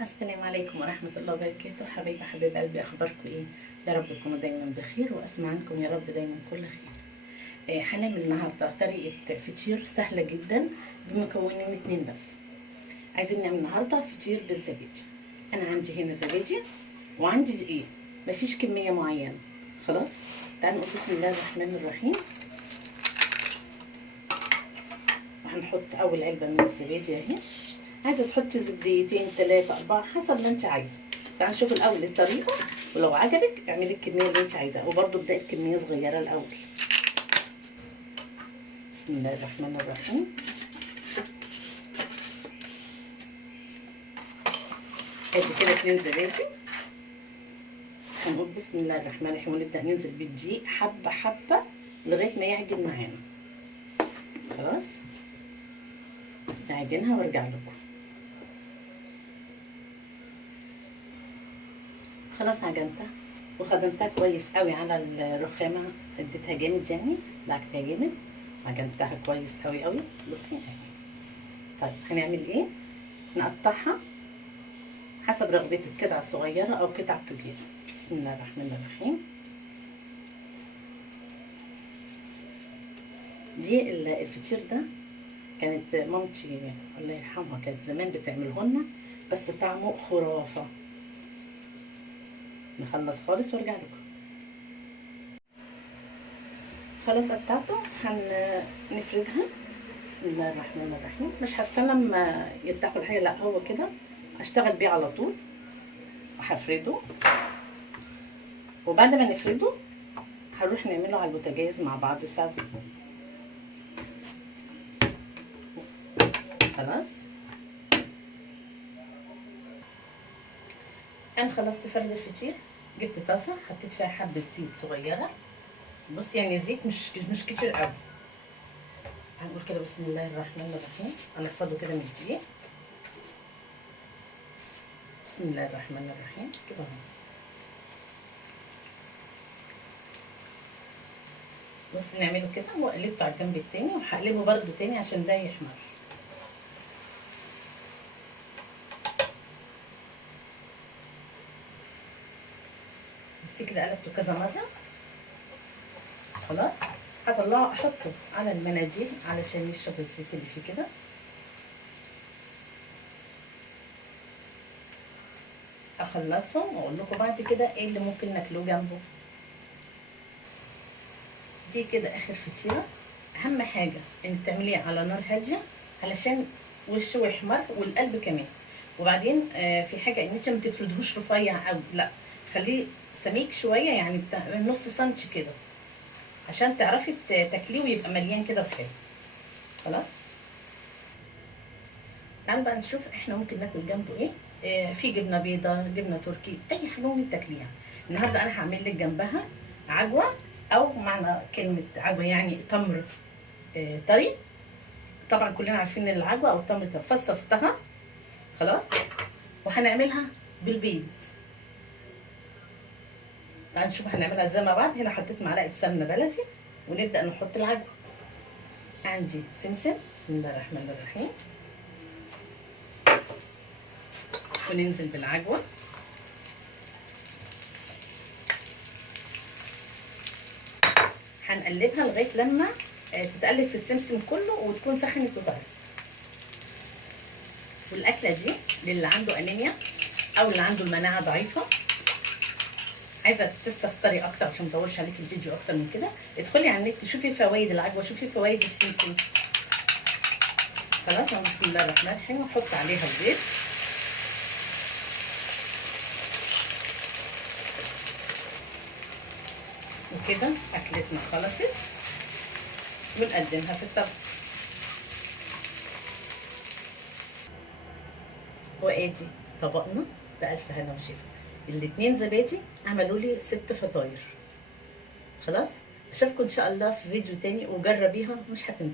السلام عليكم ورحمة الله وبركاته. حبايب قلبي، أخباركم إيه؟ يا رب تكونوا دايما بخير وأسمع عنكم يا رب دايما كل خير. هنعمل النهاردة طريقة فطير سهلة جدا بمكونين اتنين بس. عايزين نعمل النهاردة فطير بالزبادي. أنا عندي هنا زبادي وعندي دقيق، مفيش كمية معينة. خلاص، تعالوا نقول بسم الله الرحمن الرحيم. وهنحط أول علبة من الزبادي أهي. عايزه تحطي زبدتين 3 4 حسب ما انت عايزه. تعالي نشوف الاول الطريقه، ولو عجبك اعملي الكميه اللي انت عايزاها، وبرده ابداي بكميه صغيره الاول. بسم الله الرحمن الرحيم. ادي كده 2 زبادي. هنقول بسم الله الرحمن الرحيم ونبدا ننزل بالدقيق حبه حبه لغايه ما يعجن معانا. خلاص، نعجنها وارجع لكم. خلاص عجنتها وخدمتها كويس قوي على الرخامه، اديتها جامد يعني، لعكتها جامد، عجنتها كويس قوي قوي. بصي اهي. طيب هنعمل ايه؟ نقطعها حسب رغبتك، قطع صغيره او قطع كبيره. بسم الله الرحمن الرحيم. دي الفطير ده كانت مامتي الله يرحمها كانت زمان بتعمله لنا، بس طعمه خرافه. نخلص خالص وارجع لكم. خلاص قطعته، هنفردها. بسم الله الرحمن الرحيم. مش هستنى اما يفتحوا الحاجه، لا هو كده اشتغل بيه على طول. وهفرده، وبعد ما نفرده هنروح نعمله على البوتاجاز مع بعض سوا. خلاص، انا خلصت فرد الفطير. جبت طاسه حطيت فيها حبه زيت صغيره. بص يعني الزيت مش كتير قوي. هنقول كده بسم الله الرحمن الرحيم. انفضه كده من الدقيق. بسم الله الرحمن الرحيم كده اهو. بص نعمله كده وقلبته على الجنب التاني، وهقلبه برده تاني عشان ده يحمر. بصي كده قلبته كذا مره. خلاص، هطلعه احطه على المناديل علشان يشرب الزيت اللي فيه كده. اخلصهم واقول لكم بعد كده ايه اللي ممكن ناكلوه جنبه. دي كده اخر فطيره. اهم حاجه انك تعمليه على نار هاديه علشان وشه يحمر والقلب كمان. وبعدين في حاجه ان انت ما تفردهوش رفيع قوي، لا خليه سميك شويه، يعني بتاع نص سنتي كده، عشان تعرفي تاكليه ويبقى مليان كده وحلو. خلاص، تعالوا بقى نشوف احنا ممكن ناكل جنبه ايه. في جبنه بيضه، جبنه تركي، اي حاجه ممكن تاكليها. النهارده انا هعمل لك جنبها عجوه، او معنى كلمه عجوه يعني تمر طري. طبعا كلنا عارفين ان العجوه او التمر طري، فصصتها خلاص. وهنعملها بالبيض. تعالوا نشوف هنعملها ازاي مع بعض. هنا حطيت معلقه سمنه بلدي، ونبدا نحط العجوه. عندي سمسم. بسم الله الرحمن الرحيم. وننزل بالعجوه. هنقلبها لغايه لما تتقلب في السمسم كله وتكون سخنت وبردت. والاكله دي للي عنده انيميا او اللي عنده المناعه ضعيفه، عايزه تستفسري اكتر عشان ما اطولش عليكي الفيديو اكتر من كده، ادخلي على النت شوفي فوائد العجوه، شوفي فوائد السمسم. خلاص، بسم الله الرحمن الرحيم. نحط عليها البيض. وكده اكلتنا خلصت، ونقدمها في الطبق. وادي طبقنا بألف هنا وشفا. الاتنين زبادي عملوا لي 6 فطاير. خلاص، اشوفكم ان شاء الله في فيديو تاني، وجربيها مش هتندمي.